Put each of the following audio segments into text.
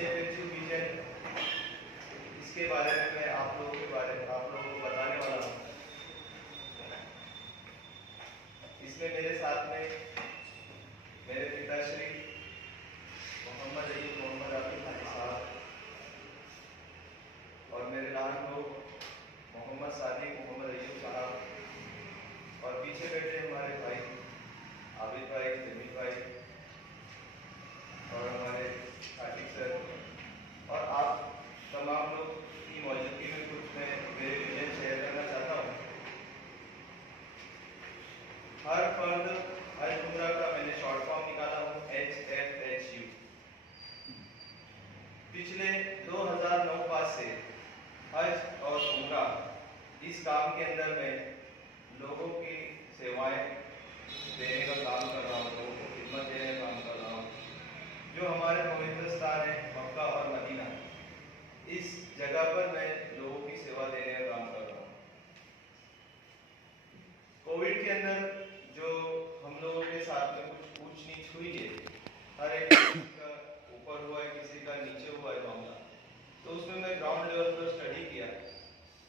HFHU vision, इसके बारे में मैं आप लोगों को बताने वाला हूँ। इसमें मेरे साथ में मेरे पिताश्री मोहम्मद अयूब मोहम्मद आबिद खानी साहब और मेरे लाल लोग मोहम्मद सादिक मोहम्मद अयूब साहब और पीछे बैठे हमारे भाई आबिद भाई, जमील भाई और हमारे आतिक सर और आप तमाम लोग की मौजूदगी में कुछ मैं मेरे विजन शेयर करना चाहता हूँ। हर फर्द हज उम्रा का मैंने शॉर्ट फॉर्म निकाला हूँ HFHU। पिछले 2009 पास से हज और उम्रा इस काम के अंदर मैं लोगों की सेवाएं देने का काम कर रहा हूँ, लोगों को खिदमत देने का काम कर रहा हूँ। जो हमारे पवित्र स्थान है मक्का और मदीना, इस जगह पर मैं लोगों की सेवा देने का काम कर रहा हूँ। कोविड के अंदर जो हम लोगों के साथ में कुछ ऊंच नीच हुई है, हर एक किसी का ऊपर हुआ है, किसी का नीचे हुआ है मामला, तो उसमें मैं ग्राउंड लेवल पर स्टडी किया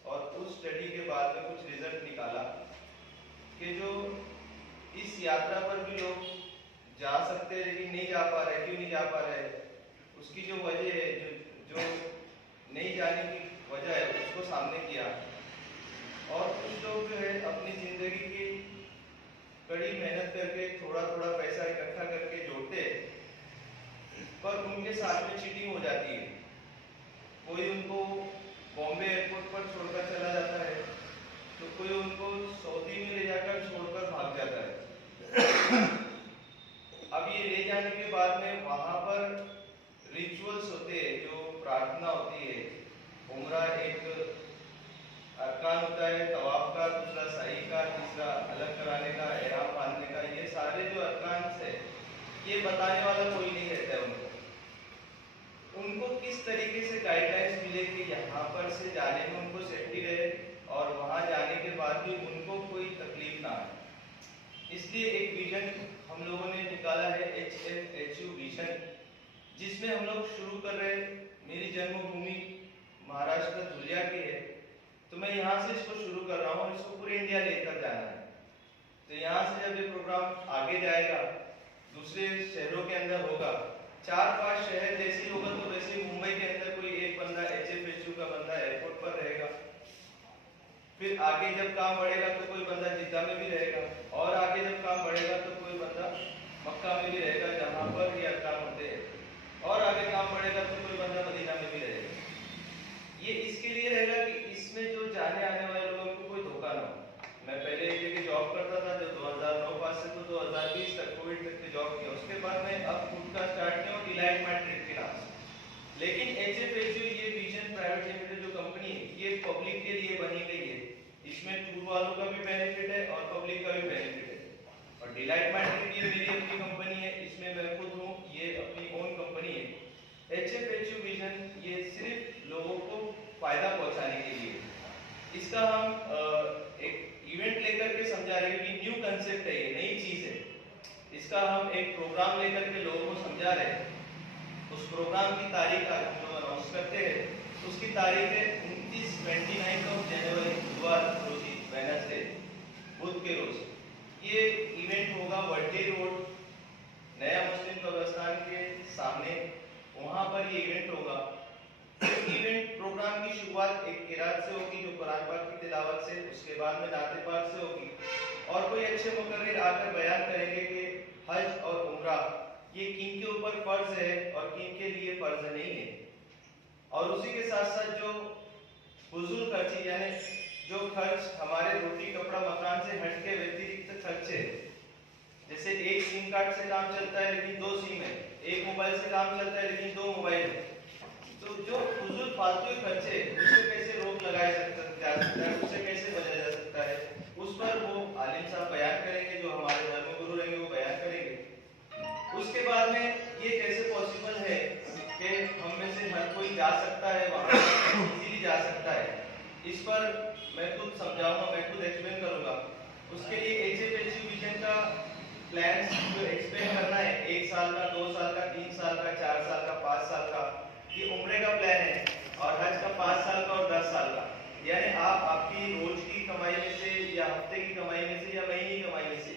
और उस स्टडी के बाद में कुछ रिजल्ट निकाला कि जो इस यात्रा पर भी लोग जा सकते हैं लेकिन नहीं जा पा रहे। क्यों नहीं जा पा रहे? उसकी जो वजह है, जो नहीं जाने की वजह है, उसको सामने किया। और कुछ लोग जो है अपनी जिंदगी की कड़ी मेहनत करके थोड़ा थोड़ा पैसा इकट्ठा करके जोड़ते, पर उनके साथ में चीटिंग हो जाती है। कोई उनको बॉम्बे एयरपोर्ट पर छोड़कर चला जाता है, तो कोई उनको सऊदी में ले जाकर छोड़कर भाग जाता है। अब ये ले जाने के बाद में वहां पर रिचुअल्स होते हैं, जो प्रार्थना होती है। उम्रा एक अरकान होता है, तवाफ का, दूसरा सही का, तीसरा अलग कराने का, एहराम बांधने का। ये सारे जो अरकान है, ये बताने वाला कोई नहीं रहता है उनको किस तरीके से गाइडलाइंस मिले कि यहाँ पर से जाने में उनको सेफ्टी रहे और वहाँ जाने के बाद भी उनको कोई तकलीफ ना आए। इसलिए एक विजन हम लोगों ने निकाला है HFHU विजन, जिसमें हम लोग शुरू कर रहे हैं। मेरी जन्मभूमि महाराष्ट्र धुलिया की है, तो मैं यहाँ से इसको शुरू कर रहा हूँ और इसको पूरे इंडिया लेकर जाना है। तो यहाँ से जब ये प्रोग्राम आगे जाएगा, दूसरे शहरों के अंदर होगा, 4-5 शहर जैसे होगा, तो वैसे मुंबई के अंदर कोई एक बंदा HFHU का बंदा एयरपोर्ट पर रहेगा। फिर आगे जब काम बढ़ेगा तो कोई बंदा जिद्दा में भी रहेगा, और आगे जब काम बढ़ेगा तो कोई बंदा मक्का में भी रहेगा जहाँ पर ये अरकान होते हैं, और आगे काम बढ़ेगा तो कोई बंदा मदीना में भी रहेगा। ये इसके लिए रहेगा कि इसमें जो जाने आने वाले लोगों को कोई धोखा ना हो। मैं पहले एक जगह जॉब करता था, जो 2009 पास से तो 2020 तक कोविड तक की जॉब किया। उसके बाद मैं अब खुद का स्टार्ट किया और डिलाइट मैट्रिक के नाम से। लेकिन HFHU ये विजन प्राइवेट लिमिटेड जो कंपनी है, ये पब्लिक के लिए बनी गई है। इसमें टूर वालों का भी बेनिफिट है और पब्लिक का भी बेनिफिट है। और डिलाइट मैट्रिक ये मेरी अपनी कंपनी है, इसमें मैं खुद हूँ, ये अपनी ओन कंपनी है। HFHU विजन ये सिर्फ लोगों को फायदा पहुंचाने के लिए, इसका हम एक इवेंट लेकर के समझा रहे हैं कि न्यू कंसेप्ट है, ये नई चीज है। इसका हम एक प्रोग्राम लेकर के लोगों को समझा रहे हैं। उस प्रोग्राम की तारीख आज हम लोग अनाउंस करते हैं। उसकी तारीख है 29 जनवरी, बुधवार रोजी, वेडनेसडे, बुध के रोज। ये इवेंट होगा वर्डी रोड, नया मुस्लिम कब्रिस्तान के सामने, वहां पर ये इवेंट होगा। इवेंट प्रोग्राम की शुरुआत एक किरात से होगी, जो कुरान पाक की तिलावत से, उसके बाद में नाते पाक से होगी, और कोई अच्छे मुकर्रिर आकर बयान करेंगे कि हज और उम्रा ये किन के ऊपर फर्ज है और किन के लिए फर्ज नहीं है। और उसी के साथ साथ जो फुजूल खर्ची, यानी जो खर्च हमारे रोटी कपड़ा मकान से हट के व्यतिरिक्त खर्चे, जैसे एक सिम कार्ड से काम चलता है लेकिन 2 सिम है, एक मोबाइल से काम चलता है लेकिन 2 मोबाइल है, तो जो फुजूल फालतू खर्चे, उससे कैसे रोक लगाया जा सकता है, उससे कैसे बचा जा सकता है, उस पर वो आलिम साहब बयान करेंगे, जो हमारे धर्मगुरु रहेंगे वो बयान करेंगे। उसके बाद में ये कैसे पॉसिबल है कि हम में से हर कोई जा सकता है, वहाँ इजीली जा सकता है, इस पर मैं खुद समझाऊंगा, मैं खुद एक्सप्लेन करूंगा। उसके लिए HFHU विजन का प्लान जो एक्सप्लेन करना है, 1 साल का, 2 साल का, 3 साल का, 4 साल का, 5 साल का, कि उम्रे का प्लान है और हज का 5 साल का और 10 साल का, यानी आप आपकी रोज की कमाई में से या हफ्ते की कमाई में से या महीने की कमाई में से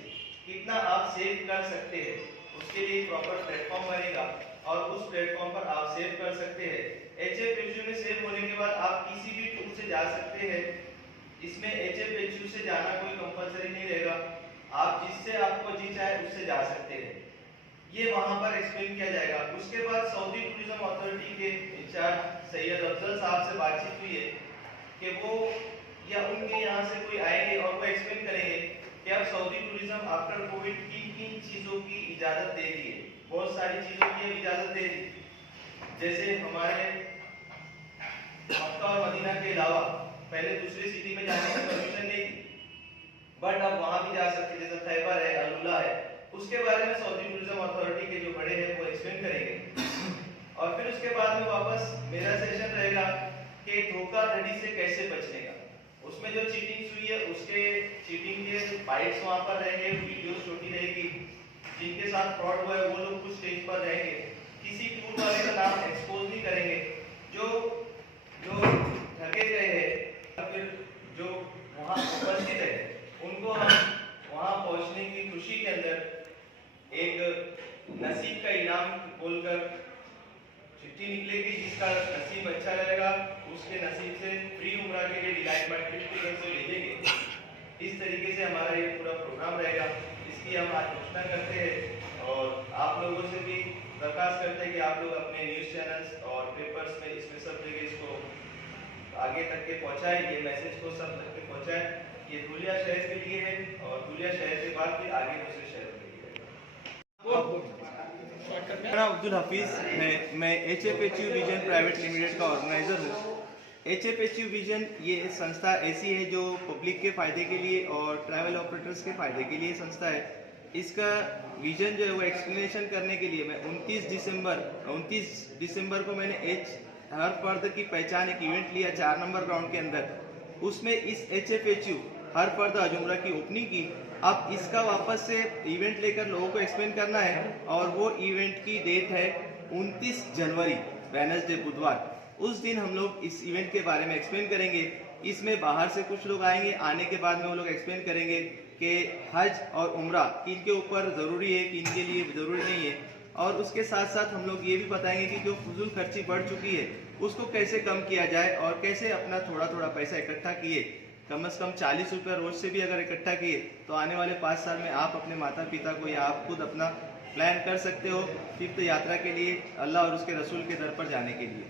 कितना आप सेव कर सकते हैं, उसके लिए प्रॉपर प्लेटफॉर्म बनेगा और उस प्लेटफॉर्म पर आप सेव कर सकते हैं। HFHU में सेव होने के बाद आप किसी भी टूर से जा सकते हैं। इसमें HFHU से जाना कोई कंपलसरी नहीं रहेगा, आप जिससे आपको जी चाहे उससे जा सकते हैं। ये वहां पर एक्सप्लेन किया जाएगा। उसके बाद सऊदी टूरिज्म अथॉरिटी के इंचार्ज सैयद अफजल साहब से बातचीत हुई है कि वो या उनके यहाँ से कोई आएंगे और वो एक्सप्लेन करेंगे कि अब सऊदी टूरिज्म आफ्टर कोविड किन किन चीज़ों की इजाज़त दे दी है। बहुत सारी चीज़ों की इजाज़त दे दी, जैसे हमारे मक्का और मदीना के अलावा पहले दूसरी सिटी में जाने की परमिशन नहीं थी, बट अब वहाँ भी जा सकते, जैसे खैबर है, अल-उला है। उसके बारे में सऊदी टूरिज्म अथॉरिटी के जो बड़े हैं वो एक्सप्लेन करेंगे। और फिर उसके बाद में वापस मेरा सेशन रहेगा कि धोखाधड़ी से कैसे बचने का। उसमें जो चीटिंग हुई है उसके चीटिंग के बाइट्स वहाँ पर रहेंगे, वीडियो छोटी रहेगी, जिनके साथ फ्रॉड हुआ है वो लोग कुछ स्टेज पर रहेंगे, किसी टूर वाले का नाम एक्सपोज नहीं करेंगे। जो जो ठगे गए हैं फिर जो वहाँ उपस्थित है उनको हम वहाँ पहुँचने की खुशी के अंदर एक नसीब का इनाम बोलकर चिट्ठी निकलेगी, जिसका नसीब अच्छा रहेगा उसके नसीब से फ्री उम्रा के लिए डिलाइट बाय ट्रिप टिकट से भेजेंगे। इस तरीके से हमारा ये पूरा प्रोग्राम रहेगा। इसकी हम आज घोषणा करते हैं और आप लोगों से भी दरखास्त करते हैं कि आप लोग अपने न्यूज़ चैनल्स और पेपर्स में इसमें सब जगह इसको आगे तक के पहुँचाएं, ये मैसेज को सब तक के पहुँचाएं। ये धुलिया शहर के लिए है और धुलिया शहर के बाद फिर आगे दूसरे शहरों के लिए। मेरा अब्दुल हफीज़ है, मैं HFHU विजन प्राइवेट लिमिटेड का ऑर्गेनाइज़र हूँ। HFHU विजन ये संस्था ऐसी है जो पब्लिक के फ़ायदे के लिए और ट्रैवल ऑपरेटर्स के फ़ायदे के लिए संस्था है। इसका विजन जो है वो एक्सप्लेनेशन करने के लिए मैं 29 दिसंबर को मैंने हर फर्द की पहचान एक इवेंट लिया 4 नंबर ग्राउंड के अंदर। उसमें इस HFHU हर फर्द हज उम्रा की ओपनिंग की। अब इसका वापस से इवेंट लेकर लोगों को एक्सप्लेन करना है और वो इवेंट की डेट है 29 जनवरी वेडनेसडे बुधवार। उस दिन हम लोग इस इवेंट के बारे में एक्सप्लेन करेंगे। इसमें बाहर से कुछ लोग आएंगे, आने के बाद में वो लोग एक्सप्लेन करेंगे कि हज और उम्रा किन के ऊपर ज़रूरी है, किन के लिए ज़रूरी नहीं है। और उसके साथ साथ हम लोग ये भी बताएंगे कि जो फजूल खर्ची बढ़ चुकी है उसको कैसे कम किया जाए और कैसे अपना थोड़ा थोड़ा पैसा इकट्ठा किए, कम से कम 40 रुपये रोज से भी अगर इकट्ठा किए तो आने वाले 5 साल में आप अपने माता पिता को या आप खुद अपना प्लान कर सकते हो तीर्थ यात्रा के लिए, अल्लाह और उसके रसूल के दर पर जाने के लिए।